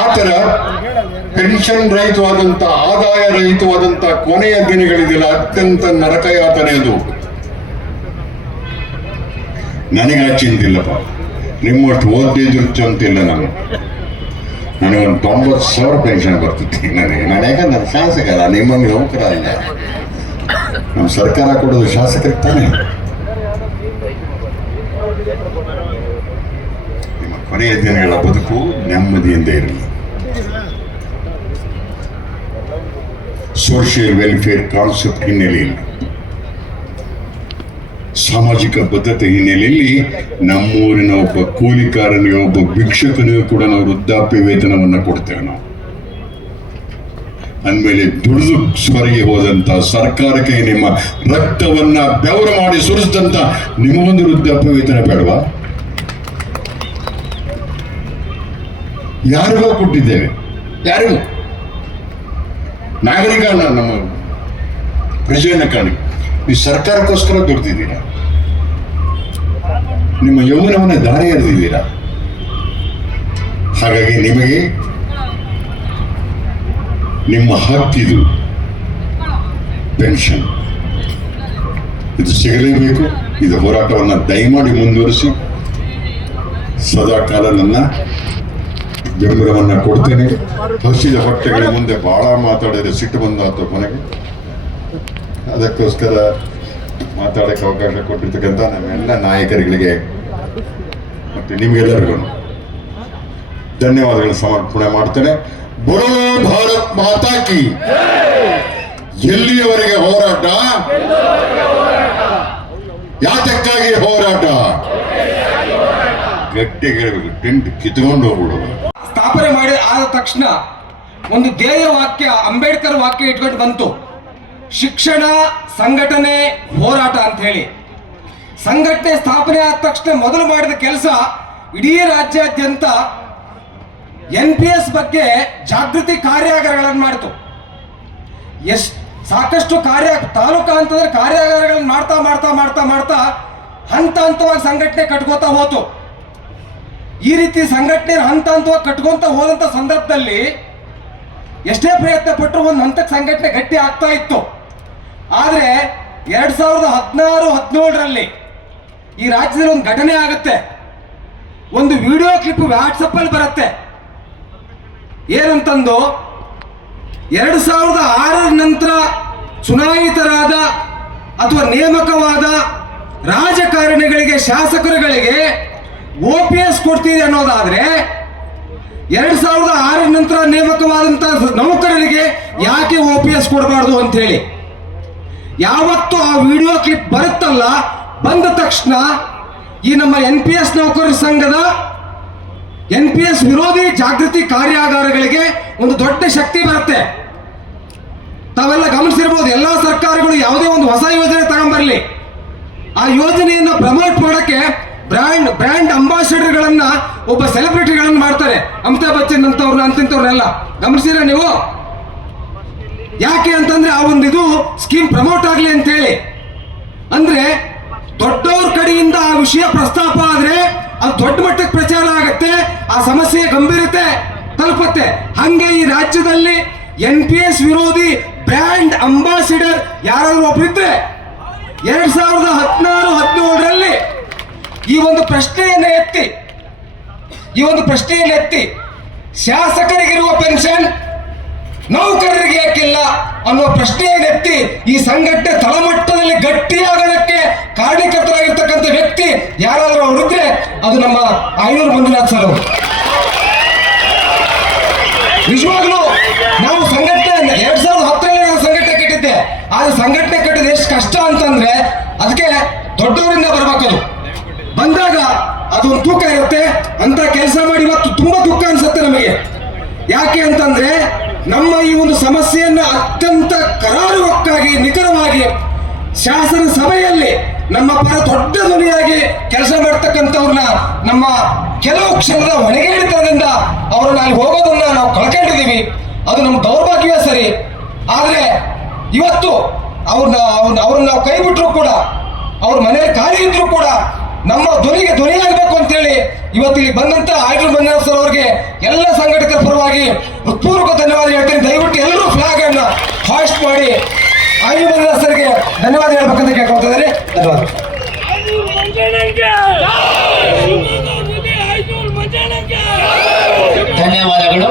ಆತರ ತರ ಪೆನ್ಷನ್ ರಹಿತವಾದಂತ ಆದಾಯ ರಹಿತವಾದಂತ ಕೊನೆಯ ದಿನಗಳಿದೆಯಲ್ಲ ಅತ್ಯಂತ ನರಕ ಯಾತನೆ ಅದು. ನನಗೆ ಆ ಚಿಂತಿಲ್ಲಪ್ಪ ನಿಮ್ಮಷ್ಟು ಓದಿದ್ರು ಚಂತಿಲ್ಲ ನಾನು ನನಗೊಂದು ತೊಂಬತ್ತು ಸಾವಿರ ಪೆನ್ಷನ್ ಬರ್ತಿತ್ತು. ನನಗೆ ನಾನು ಯಾಕಂದ್ರೆ ಶಾಸಕರ ನಿಮ್ಮಂಗೆ ನೌಕರ ಇಲ್ಲ ನಮ್ಮ ಸರ್ಕಾರ ಕೊಡೋದು ಶಾಸಕರಿಗೆ ತಾನೆ. ನಿಮ್ಮ ಕೊನೆಯ ದಿನಗಳ ಬದುಕು ನೆಮ್ಮದಿಯಿಂದ ಇರಲಿ. ಸೋಷಿಯಲ್ ವೆಲ್ಫೇರ್ ಕಾನ್ಸೆಪ್ಟ್ ಹಿನ್ನೆಲೆಯಲ್ಲಿ, ಸಾಮಾಜಿಕ ಬದ್ಧತೆ ಹಿನ್ನೆಲೆಯಲ್ಲಿ ನಮ್ಮೂರಿನ ಒಬ್ಬ ಕೂಲಿಕಾರನಿಗೆ, ಒಬ್ಬ ಭಿಕ್ಷಕನಿಗೂ ಕೂಡ ನಾವು ವೃದ್ಧಾಪ್ಯ ವೇತನವನ್ನು ಕೊಡ್ತೇವೆ ನಾವು. ಅಂದಮೇಲೆ ದುಡಿದು ಸ್ವರಿಗೆ ಹೋದಂತ ಸರ್ಕಾರಕ್ಕೆ ನಿಮ್ಮ ರಕ್ತವನ್ನ ಬೆವರು ಮಾಡಿ ಸುರಿಸಿದಂತ ನಿಮಗೊಂದು ವೃದ್ಧಾಪ್ಯ ವೇತನ ಬೇಡವಾ? ಯಾರಿಗೋ ಕೊಟ್ಟಿದ್ದೇವೆ. ಯಾರಿಗೂ? ನಾಗರಿಕ ನಮ್ಮ ಪ್ರಜೆಯನ್ನ ಕಾಣಿ. ನೀವು ಸರ್ಕಾರಕ್ಕೋಸ್ಕರ ದುಡ್ದಿದ್ದೀರಾ? ನಿಮ್ಮ ಯೌವನವನ್ನ ದಾರಿ ಎರೆದಿದ್ದೀರಾ ಹಾಗಾಗಿ ನಿಮಗೆ ನಿಮ್ಮ ಹಕ್ಕಿದು ಪೆನ್ಷನ್ ಇದು ಸಿಗಲೇಬೇಕು. ಇದು ಹೋರಾಟವನ್ನು ದಯಮಾಡಿ ಮುಂದುವರಿಸಿ. ಸದಾ ಕಾಲ ನನ್ನ ಬೆಂಬಲವನ್ನ ಕೊಡ್ತೇನೆ. ಹಸಿದ ಹೊಟ್ಟೆಗಳ ಮುಂದೆ ಭಾಳ ಮಾತಾಡಿದರೆ ಸಿಟ್ಟು ಬಂದಾತು ಕೊನೆಗೆ ಅದಕ್ಕೋಸ್ಕರ ಮಾತಾಡಕ್ಕೆ ಅವಕಾಶ ಕೊಟ್ಟಿರ್ತಕ್ಕಂಥ ನಮ್ಮೆಲ್ಲ ನಾಯಕರುಗಳಿಗೆ ಮತ್ತೆ ನಿಮಗೆಲ್ಲರಿಗೂ ಧನ್ಯವಾದಗಳು ಸಮರ್ಪಣೆ ಮಾಡ್ತೇನೆ. ಬರೋ ಭಾರತ್ ಮಾತಾ ಕಿ ಎಲ್ಲಿಯವರೆಗೆ ಹೋರಾಟ? ಯಾತಕ್ಕಾಗಿ ಹೋರಾಟ? ಗಟ್ಟಿಗೆ ಟೆಂಟ್ ಕಿತ್ಕೊಂಡು ಹೋಗ್ಬಿಡೋದು ಸ್ಥಾಪನೆ ಮಾಡಿ ಆದ ತಕ್ಷಣ ಒಂದು ಧ್ಯೇಯ ವಾಕ್ಯ, ಅಂಬೇಡ್ಕರ್ ವಾಕ್ಯ ಇಟ್ಕೊಂಡು ಬಂತು. ಶಿಕ್ಷಣ, ಸಂಘಟನೆ, ಹೋರಾಟ ಅಂತ ಹೇಳಿ. ಸಂಘಟನೆ ಸ್ಥಾಪನೆ ಆದ ತಕ್ಷಣ ಮೊದಲು ಮಾಡಿದ ಕೆಲಸ ಇಡೀ ರಾಜ್ಯಾದ್ಯಂತ ಎನ್ ಪಿ ಎಸ್ ಬಗ್ಗೆ ಜಾಗೃತಿ ಕಾರ್ಯಾಗಾರಗಳನ್ನು ಮಾಡಿತು. ಎಸ್ ಸಾಕಷ್ಟು ಕಾರ್ಯ ತಾಲೂಕು ಅಂತಂದ್ರೆ ಕಾರ್ಯಾಗಾರಗಳನ್ನು ಮಾಡ್ತಾ ಮಾಡ್ತಾ ಮಾಡ್ತಾ ಮಾಡ್ತಾ ಹಂತ ಹಂತವಾಗಿ ಸಂಘಟನೆ ಕಟ್ಕೋತಾ ಹೋತು. ಈ ರೀತಿ ಸಂಘಟನೆ ಹಂತ ಹಂತವಾಗಿ ಕಟ್ಕೊಂತ ಹೋದಂತ ಸಂದರ್ಭದಲ್ಲಿ ಎಷ್ಟೇ ಪ್ರಯತ್ನ ಪಟ್ಟರು ಒಂದು ಹಂತಕ್ಕೆ ಸಂಘಟನೆ ಗಟ್ಟಿ ಆಗ್ತಾ ಇತ್ತು. ಆದರೆ ಎರಡ್ ಸಾವಿರದ ಹದಿನಾರು, ಹದಿನೇಳರಲ್ಲಿ ಈ ರಾಜ್ಯದಲ್ಲಿ ಒಂದು ಘಟನೆ ಆಗುತ್ತೆ. ಒಂದು ವಿಡಿಯೋ ಕ್ಲಿಪ್ ವಾಟ್ಸಪ್ ಅಲ್ಲಿ ಬರುತ್ತೆ. ಏನಂತಂದು ಎರಡು ಸಾವಿರದ ಆರರ ನಂತರ ಚುನಾಯಿತರಾದ ಅಥವಾ ನೇಮಕವಾದ ರಾಜಕಾರಣಿಗಳಿಗೆ, ಶಾಸಕರುಗಳಿಗೆ ಒ ಪಿ ಎಸ್ ಕೊಡ್ತೀರಿ ಅನ್ನೋದಾದ್ರೆ ಎರಡು ಸಾವಿರದ ಆರರ ನಂತರ ನೇಮಕವಾದಂತ ನೌಕರರಿಗೆ ಯಾಕೆ ಒ ಪಿ ಎಸ್ ಕೊಡಬಾರ್ದು ಅಂತ ಹೇಳಿ ಯಾವತ್ತು ಆ ವಿಡಿಯೋ ಕ್ಲಿಪ್ ಬರುತ್ತಲ್ಲ, ಬಂದ ತಕ್ಷಣ ಈ ನಮ್ಮ ಎನ್ ಪಿ ಎಸ್ ನೌಕರರ ಸಂಘದ ಎನ್ ಪಿ ಎಸ್ ವಿರೋಧಿ ಜಾಗೃತಿ ಕಾರ್ಯಾಗಾರಗಳಿಗೆ ಒಂದು ದೊಡ್ಡ ಶಕ್ತಿ ಬರುತ್ತೆ. ತಾವೆಲ್ಲ ಗಮನಿಸಿರ್ಬೋದು, ಎಲ್ಲ ಸರ್ಕಾರಗಳು ಯಾವುದೇ ಒಂದು ಹೊಸ ಯೋಜನೆ ತಗೊಂಬರಲಿ. ಆ ಯೋಜನೆಯನ್ನು ಪ್ರಮೋಟ್ ಮಾಡೋಕ್ಕೆ ಬ್ರ್ಯಾಂಡ್ ಬ್ರ್ಯಾಂಡ್ ಅಂಬಾಸಿಡರ್ಗಳನ್ನ ಒಬ್ಬ ಸೆಲೆಬ್ರಿಟಿಗಳನ್ನ ಮಾಡ್ತಾರೆ. ಅಮಿತಾಬ್ ಬಚ್ಚನ್ ಅಂತವ್ರನ್ನ ಅಂತಿಂತವ್ರನ್ನೆಲ್ಲ ಗಮನಿಸಿರ ನೀವು? ಯಾಕೆ ಅಂತಂದ್ರೆ ಆ ಒಂದು ಇದು ಸ್ಕೀಮ್ ಪ್ರಮೋಟ್ ಆಗಲಿ ಅಂತ ಹೇಳಿ ಅಂದ್ರೆ ದೊಡ್ಡವ್ರ ಕಡೆಯಿಂದ ಆ ವಿಷಯ ಪ್ರಸ್ತಾಪ ಆದ್ರೆ ಅದು ದೊಡ್ಡ ಮಟ್ಟಕ್ಕೆ ಪ್ರಚಾರ ಆಗುತ್ತೆ, ಆ ಸಮಸ್ಯೆ ಗಂಭೀರತೆ ತಲುಪುತ್ತೆ. ಹಂಗೆ ಈ ರಾಜ್ಯದಲ್ಲಿ ಎನ್ ಪಿ ಎಸ್ ವಿರೋಧಿ ಬ್ರ್ಯಾಂಡ್ ಅಂಬಾಸಿಡರ್ ಯಾರಾದ್ರೂ ಒಬ್ಬರಿದ್ರೆ ಎರಡ್ ಸಾವಿರದ ಹದಿನಾರು, ಹದಿನೇಳರಲ್ಲಿ ಈ ಒಂದು ಪ್ರಶ್ನೆಯನ್ನು ಎತ್ತಿ, ಈ ಒಂದು ಪ್ರಶ್ನೆಯನ್ನು ಎತ್ತಿ ಶಾಸಕರಿಗಿರುವ ಪೆನ್ಷನ್ ನೌಕರರಿಗೆ ಯಾಕಿಲ್ಲ ಅನ್ನೋ ಪ್ರಶ್ನೆಯನ್ನು ಎತ್ತಿ ಈ ಸಂಘಟನೆ ತಳಮಟ್ಟದಲ್ಲಿ ಗಟ್ಟಿಯಾಗೋದಕ್ಕೆ ಕಾರಣೀಕರ್ತರಾಗಿರ್ತಕ್ಕಂಥ ವ್ಯಕ್ತಿ ಯಾರಾದರೂ ಅವರಿದ್ರೆ ಅದು ನಮ್ಮ ಐನೂರು ಮಂಜುನಾಥ್ ಸರ್ ನಿಜವಾಗ್ಲೂ ನಾವು ಸಂಘಟನೆ ಎರಡ್ ಸಾವಿರದ ಹತ್ತರಲ್ಲಿ ಸಂಘಟನೆ ಕಟ್ಟಿದ್ದೆ. ಆದ್ರೆ ಸಂಘಟನೆ ಕಟ್ಟಿದ ಎಷ್ಟು ಕಷ್ಟ ಅಂತಂದ್ರೆ ಅದಕ್ಕೆ ದೊಡ್ಡವರಿಂದ ಬರ್ಬೇಕದು. ಬಂದಾಗ ಅದೊಂದು ತೂಕ ಇರುತ್ತೆ, ಅಂತ ಕೆಲಸ ಮಾಡಿ ಇವತ್ತು ತುಂಬಾ ದುಃಖ ಅನ್ಸುತ್ತೆ ನಮಗೆ. ಯಾಕೆ ಅಂತಂದ್ರೆ ನಮ್ಮ ಈ ಒಂದು ಸಮಸ್ಯೆಯನ್ನು ಅತ್ಯಂತ ಕರಾರುವಕ್ಕಾಗಿ, ನಿಖರವಾಗಿ ಶಾಸನ ಸಭೆಯಲ್ಲಿ ನಮ್ಮ ಪರ ದೊಡ್ಡ ಧ್ವನಿಯಾಗಿ ಕೆಲಸ ಮಾಡ್ತಕ್ಕಂಥವ್ರನ್ನ ನಮ್ಮ ಕೆಲವು ಕ್ಷಣದ ಹೊಣೆಗೇಡಿತನದಿಂದ ಅವರು ಅಲ್ಲಿ ಹೋಗೋದನ್ನ ನಾವು ಕಳ್ಕೊಂಡಿದ್ದೀವಿ. ಅದು ನಮ್ಮ ದೌರ್ಭಾಗ್ಯವೇ ಸರಿ. ಆದರೆ ಇವತ್ತು ಅವ್ರನ್ನ ಅವ್ರನ್ನ ಅವ್ರನ್ನ ನಾವು ಕೈ ಬಿಟ್ಟರು ಕೂಡ, ಅವ್ರ ಮನೆಯಲ್ಲಿ ಖಾಲಿ ಇದ್ರು ಕೂಡ ನಮ್ಮ ಧ್ವನಿಗೆ ಧ್ವನಿಯಾಗಬೇಕು ಅಂತೇಳಿ ಇವತ್ತು ಇಲ್ಲಿ ಬಂದಂತ ಆಯ್ಕೆ ಮಂಜುನಾಥ್ ಸರ್ ಅವರಿಗೆ ಎಲ್ಲ ಸಂಘಟಕರ ಪರವಾಗಿ ಹೃತ್ಪೂರ್ವಕ ಧನ್ಯವಾದ ಹೇಳ್ತೀನಿ. ದಯವಿಟ್ಟು ಎಲ್ಲರೂ ಫ್ಲಾಗ್ ಅನ್ನ ಹಾಸ್ಟ್ ಮಾಡಿ. ಆಯ್ಕೆ ಮಂಜುನಾಥ್ ಸರ್ಗೆ ಧನ್ಯವಾದ ಹೇಳ್ಬೇಕಂತ ಕೇಳ್ಕೊಳ್ತಾ ಇದ್ದಾರೆ. ಧನ್ಯವಾದ. ಧನ್ಯವಾದಗಳು.